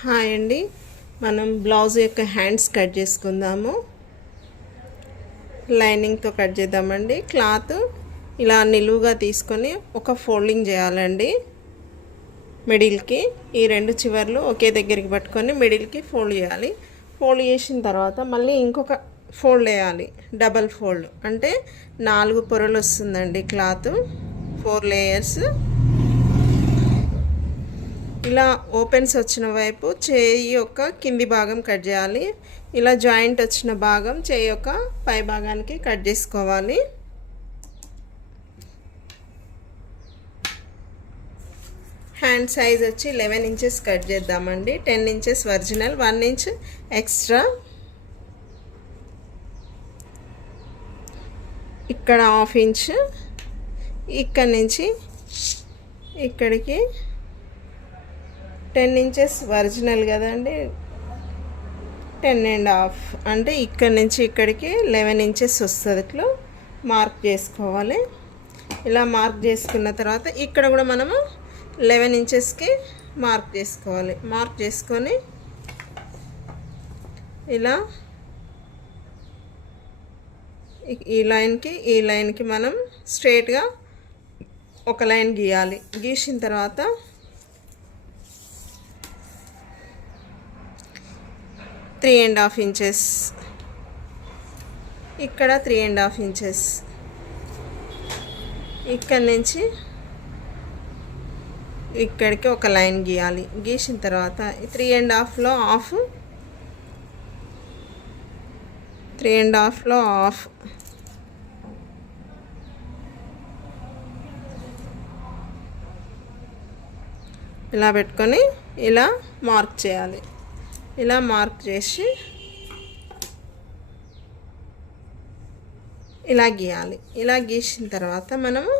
Hi అండి. మనం blouse యొక్క హ్యాండ్స్ కట్ చేసుకుందాము. లైనింగ్తో కట్ చేద్దామండి. క్లాత్ ఇలా నిలువుగా తీసుకొని ఒక ఫోల్డింగ్ చేయాలండి. మిడిల్కి ఈ రెండు చివర్లు ఒకే దగ్గరికి పట్టుకొని మిడిల్కి ఫోల్డ్ చేయాలి. ఫోల్డ్ చేసిన తర్వాత మళ్ళీ ఇంకొక ఫోల్డ్ వేయాలి. డబల్ ఫోల్డ్ అంటే 4 పొరలు వస్తుందండి క్లాత్. 4 లేయర్స్. ఇలా ఓపెన్స్ వచ్చిన వైపు చేయి యొక్క కింది భాగం కట్ చేయాలి. ఇలా జాయింట్ వచ్చిన భాగం చేయి యొక్క పై భాగానికి కట్ చేసుకోవాలి. హ్యాండ్ సైజ్ వచ్చి 11 ఇంచెస్ కట్ చేద్దామండి. 10 ఇంచెస్ ఒరిజినల్, 1 ఇంచ్ ఎక్స్ట్రా. ఇక్కడ హాఫ్ ఇంచ్, ఇక్కడి నుంచి ఇక్కడికి 10 ఇంచెస్ ఒరిజినల్ కదండి. 10.5 అంటే ఇక్కడ నుంచి ఇక్కడికి 11 ఇంచెస్ వస్తుంది. ఇట్లా మార్క్ చేసుకోవాలి. ఇలా మార్క్ చేసుకున్న తర్వాత ఇక్కడ కూడా మనము 11 ఇంచెస్కి మార్క్ చేసుకోవాలి. మార్క్ చేసుకొని ఇలా ఈ లైన్కి మనం స్ట్రైట్గా ఒక లైన్ గీయాలి. గీసిన తర్వాత త్రీ అండ్ హాఫ్ ఇంచెస్, ఇక్కడ 3.5 ఇంచెస్, ఇక్కడ నుంచి ఇక్కడికి ఒక లైన్ గీయాలి. గీసిన తర్వాత 3.5లో హాఫ్, 3.5లో హాఫ్, ఇలా పెట్టుకొని ఇలా మార్క్ చేయాలి. ఇలా మార్క్ చేసి ఇలా గీయాలి. ఇలా గీసిన తర్వాత మనము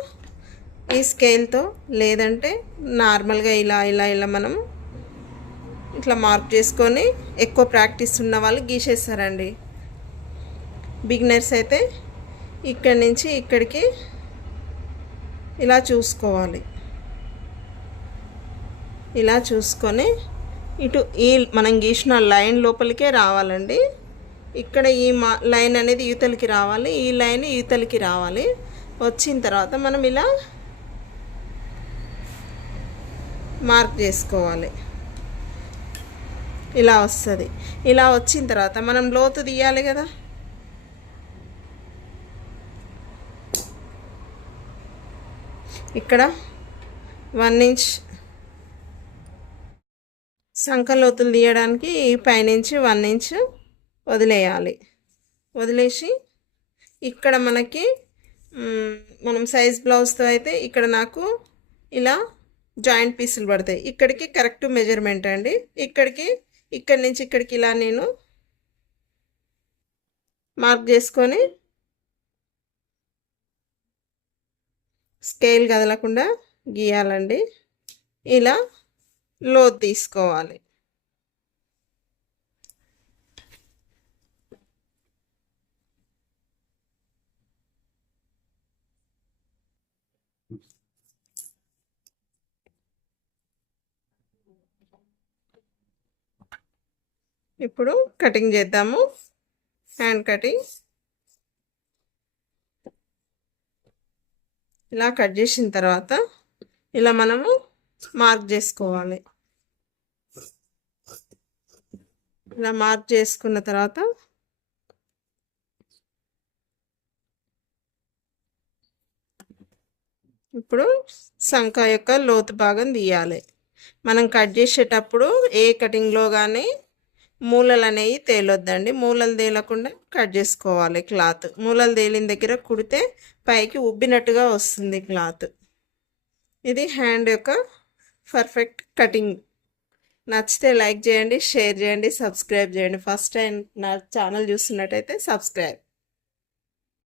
ఈ స్కేల్తో లేదంటే నార్మల్గా ఇలా మనం ఇట్లా మార్క్ చేసుకొని, ఎక్కువ ప్రాక్టీస్ ఉన్న వాళ్ళు గీసేస్తారండి. బిగినర్స్ అయితే ఇక్కడి నుంచి ఇక్కడికి ఇలా చూసుకోవాలి. ఇలా చూసుకొని ఇటు ఈ మనం గీసిన లైన్ లోపలికే రావాలండి. ఇక్కడ ఈ లైన్ అనేది యువతలకి రావాలి, ఈ లైన్ యువతలకి రావాలి. వచ్చిన తర్వాత మనం ఇలా మార్క్ చేసుకోవాలి. ఇలా వస్తుంది. ఇలా వచ్చిన తర్వాత మనం లోతు తీయాలి కదా. ఇక్కడ 1 ఇంచ్ సంక లోతులు తీయడానికి పైనుంచి 1 ఇంచ్ వదిలేయాలి. వదిలేసి ఇక్కడ మనకి మనం సైజ్ బ్లౌజ్తో అయితే ఇక్కడ నాకు ఇలా జాయింట్ పీసులు పడతాయి. ఇక్కడికి కరెక్ట్ మెజర్మెంట్ అండి. ఇక్కడి నుంచి ఇక్కడికి ఇలా నేను మార్క్ చేసుకొని స్కేల్ కదలకుండా గీయాలండి. ఇలా లోతు తీసుకోవాలి. ఇప్పుడు కటింగ్ చేద్దాము. హ్యాండ్ కటింగ్ ఇలా కట్ చేసిన తర్వాత ఇలా మనము మార్క్ చేసుకోవాలి. ఇలా మార్క్ చేసుకున్న తర్వాత ఇప్పుడు సంక యొక్క లోతు భాగం తీయాలి. మనం కట్ చేసేటప్పుడు ఏ కటింగ్లో కానీ మూలలు అనేవి తేలొద్దండి. మూలలు తేలకుండా కట్ చేసుకోవాలి. క్లాత్ మూలలు తేలిన దగ్గర కుడితే పైకి ఉబ్బినట్టుగా వస్తుంది క్లాత్. ఇది హ్యాండ్ యొక్క పర్ఫెక్ట్ కటింగ్. నచ్చితే లైక్ చేయండి, షేర్ చేయండి, సబ్స్క్రైబ్ చేయండి. ఫస్ట్ టైం నా ఛానల్ చూస్తున్నట్టయితే సబ్స్క్రైబ్.